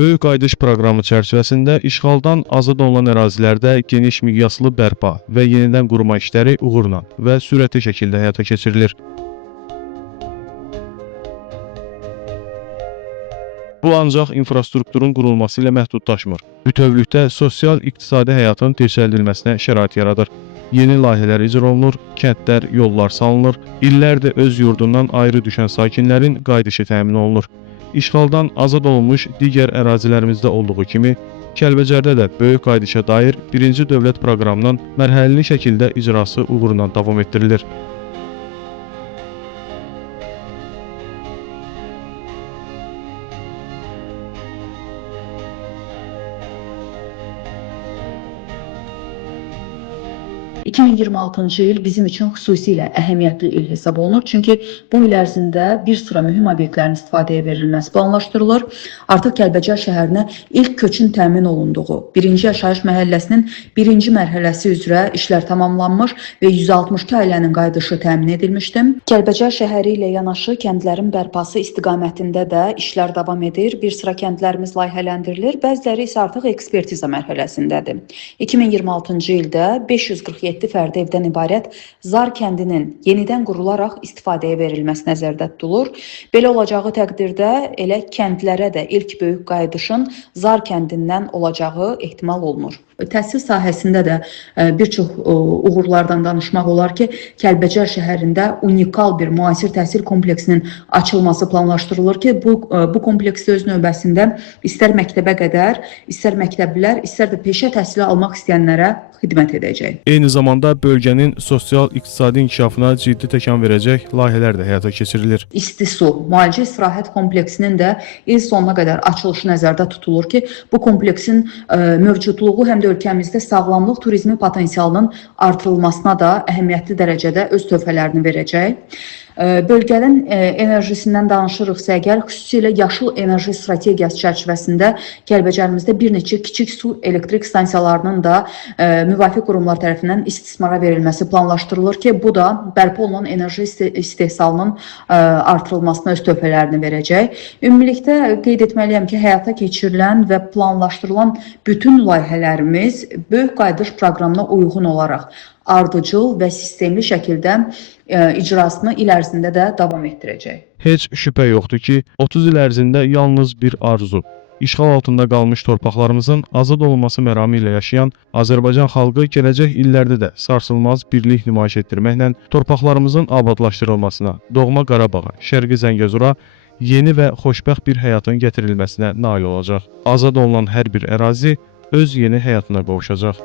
Böyük qayıdış proqramı çərçivəsində işğaldan azad olunan ərazilərdə geniş miqyaslı bərpa və yenidən qurma işləri uğurla və sürətli şəkildə həyata keçirilir. Bu ancaq infrastrukturun qurulması ilə məhdudlaşmır. Bütövlükdə sosial-iqtisadi həyatın dirçəldilməsinə şərait yaradır. Yeni layihələr icra olunur, kəndlər, yollar salınır, illərdir öz yurdundan ayrı düşən sakinlərin qayıdışı təmin olunur. İşğaldan azad olunmuş digər ərazilərimizdə olduğu kimi, Kəlbəcərdə də böyük qayıdışa dair birinci dövlət proqramının mərhələli şəkildə icrası uğurla davam etdirilir. ...2026-cı il bizim üçün xüsusilə əhəmiyyətli il hesab olunur. Çünki bu il ərzində bir sıra mühüm obyektlərin istifadəyə verilməsi planlaşdırılır. Artıq Kəlbəcər şəhərinə ilk köçün təmin olunduğu 1-ci yaşayış məhəlləsinin 1-ci mərhələsi üzrə işlər tamamlanmış və 162 ailənin qayıdışı təmin edilmişdir. Kəlbəcər şəhəri ilə yanaşı kəndlərin bərpası istiqamətində də işlər davam edir. Bir sıra kəndlərimiz layihələndirilir, bəziləri isə artıq ekspertiza mərhələsindədir. 2026-cı ildə 547 fərdi evdən ibarət Zar kəndinin yenidən qurularaq istifadəyə verilməsi nəzərdə tutulur. Belə olacağı təqdirdə elə kəndlərə də ilk böyük qayıdışın Zar kəndindən olacağı ehtimal olunur. Təhsil sahəsində də bir çox uğurlardan danışmaq olar ki, Kəlbəcər şəhərində unikal bir müasir təhsil kompleksinin açılması planlaşdırılır ki, bu kompleksdə öz növbəsində istər məktəbə qədər, istər məktəblilər, istər də peşə təhsili almaq istəyənlərə xidmət edəcək. Eyni zamanda bölgənin sosial-iqtisadi inkişafına ciddi təkan verəcək layihələr də həyata keçirilir. İsti su, müalicə istirahət kompleksinin də il sonuna qədər açılışı nəzərdə tutulur ki, bu kompleksin mövcudluğu həm də ölkəmizdə sağlamlıq turizmi potensialının artırılmasına da əhəmiyyətli dərəcədə öz töhfələrini verəcək. Bölgənin enerjisindən danışırıqsa əgər, xüsusilə yaşıl enerji strategiyası çərçivəsində Kəlbəcərimizdə bir neçə kiçik su elektrik stansiyalarının da müvafiq qurumlar tərəfindən istismara verilməsi planlaşdırılır ki, bu da bərpa olunan enerji istehsalının artırılmasına öz töhfələrini verəcək. Ümumilikdə qeyd etməliyəm ki, həyata keçirilən və planlaşdırılan bütün layihələrimiz böyük qayıdış proqramına uyğun olaraq ardıcıl və sistemli şəkildə icrasını il ərzində də davam etdirəcək. Heç şübhə yoxdur ki, 30 il ərzində yalnız bir arzu, işğal altında qalmış torpaqlarımızın azad olunması məramı ilə yaşayan Azərbaycan xalqı gələcək illərdə də sarsılmaz birlik nümayiş etdirməklə torpaqlarımızın abadlaşdırılmasına, doğma Qarabağa, Şərqi Zəngəzura yeni və xoşbəxt bir həyatın gətirilməsinə nail olacaq. Azad olunan hər bir ərazi öz yeni həyatına qovuşacaq.